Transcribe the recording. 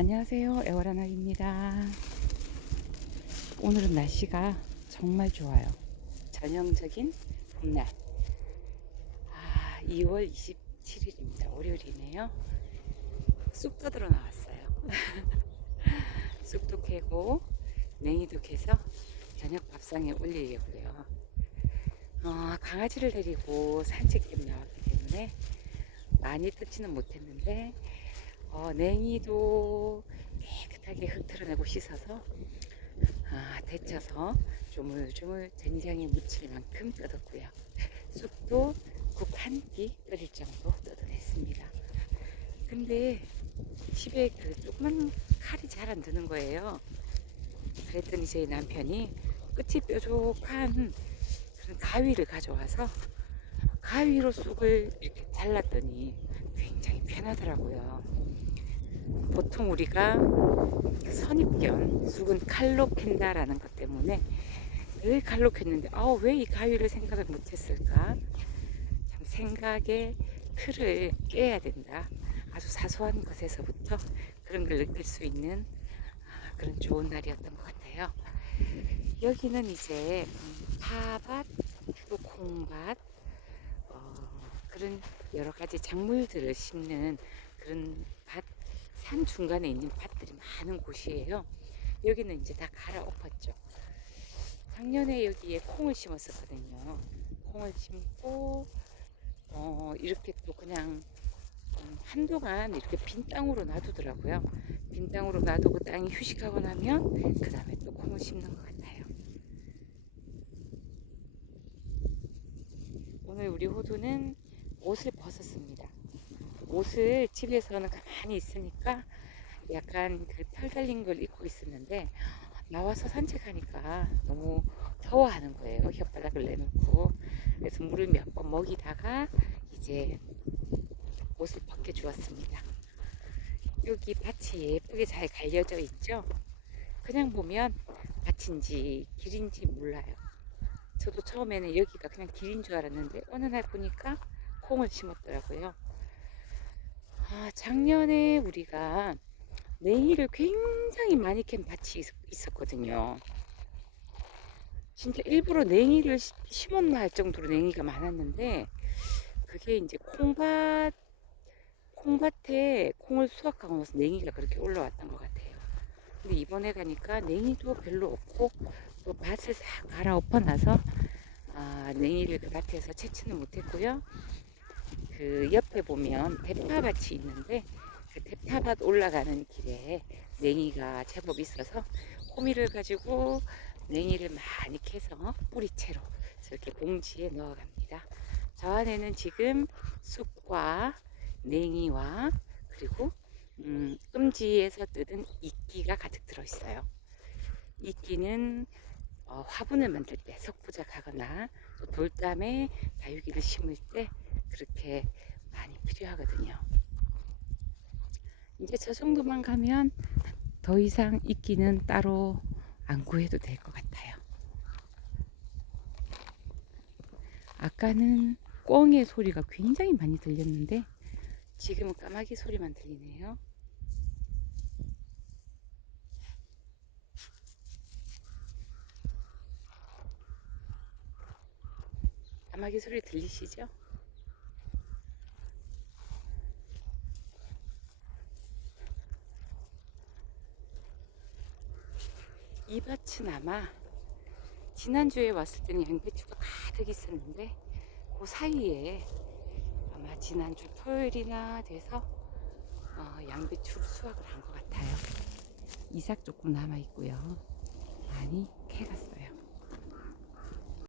안녕하세요. 애월하나입니다. 오늘은 날씨가 정말 좋아요. 전형적인 봄날. 아, 2월 27일입니다. 월요일이네요. 쑥도 들어 나왔어요. 쑥도 캐고 냉이도 캐서 저녁 밥상에 올리려고요. 어, 강아지를 데리고 산책 좀 나왔기 때문에 많이 뜯지는 못했는데 어, 냉이도 깨끗하게 흩어내고 씻어서 아, 데쳐서 조물조물 된장에 묻힐 만큼 뜯었고요. 쑥도 국 한 끼 끓일 정도 뜯어냈습니다. 근데 집에 그 조그만 칼이 잘 안 드는 거예요. 그랬더니 저희 남편이 끝이 뾰족한 그런 가위를 가져와서 가위로 쑥을 이렇게 잘랐더니 굉장히 편하더라고요. 보통 우리가 선입견 쑥은 칼로 캔다라는 것 때문에 늘 칼로 캤는데 아우 왜이 가위를 생각을 못했을까? 참 생각의 틀을 깨야 된다. 아주 사소한 것에서부터 그런 걸 느낄 수 있는 아, 그런 좋은 날이었던 것 같아요. 여기는 이제 음, 파밭, 또 콩밭, 어, 그런 여러 가지 작물들을 심는 그런 밭, 산 중간에 있는 밭들이 많은 곳이에요. 여기는 이제 다 갈아엎었죠. 작년에 여기에 콩을 심었었거든요. 콩을 심고, 어, 이렇게 또 그냥 음, 한동안 이렇게 빈 땅으로 놔두더라고요. 빈 땅으로 놔두고 땅이 휴식하고 나면 그 다음에 또 콩을 심는 것 같아요. 오늘 우리 호두는 옷을 벗었습니다. 옷을 집에서는 가만히 있으니까 약간 그 털 달린 걸 입고 있었는데 나와서 산책하니까 너무 더워하는 거예요. 혓바닥을 내놓고 그래서 물을 몇 번 먹이다가 이제 옷을 벗겨 주었습니다. 여기 밭이 예쁘게 잘 갈려져 있죠? 그냥 보면 밭인지 길인지 몰라요. 저도 처음에는 여기가 그냥 길인 줄 알았는데 어느 날 보니까 콩을 심었더라고요. 아, 작년에 우리가 냉이를 굉장히 많이 캔 밭이 있- 있었거든요. 진짜 일부러 냉이를 시- 심었나 할 정도로 냉이가 많았는데 그게 이제 콩밭 콩밭에 콩을 수확하고 나서 냉이가 그렇게 올라왔던 것 같아요. 근데 이번에 가니까 냉이도 별로 없고 또 밭을 싹 갈아엎어 놔서 아, 냉이를 그 밭에서 채취는 못했고요. 그 옆에 보면 대파밭이 있는데 그 대파밭 올라가는 길에 냉이가 제법 있어서 호미를 가지고 냉이를 많이 캐서 뿌리채로 저렇게 봉지에 넣어갑니다. 저 안에는 지금 쑥과 냉이와 그리고 음, 끔지에서 뜯은 이끼가 가득 들어 있어요. 이끼는 어, 화분을 만들 때 석부작하거나 또 돌담에 다육이를 심을 때 그렇게 많이 필요하거든요. 이제 저 정도만 가면 더 이상 이끼는 따로 안 구해도 될 것 같아요. 아까는 꿩의 소리가 굉장히 많이 들렸는데 지금은 까마귀 소리만 들리네요. 까마귀 소리 들리시죠? 이 밭은 아마 지난주에 왔을 때는 양배추가 가득 있었는데 그 사이에 아마 지난주 토요일이나 돼서 어, 양배추 수확을 한 것 같아요. 이삭 조금 남아 있고요. 많이 캐갔어요.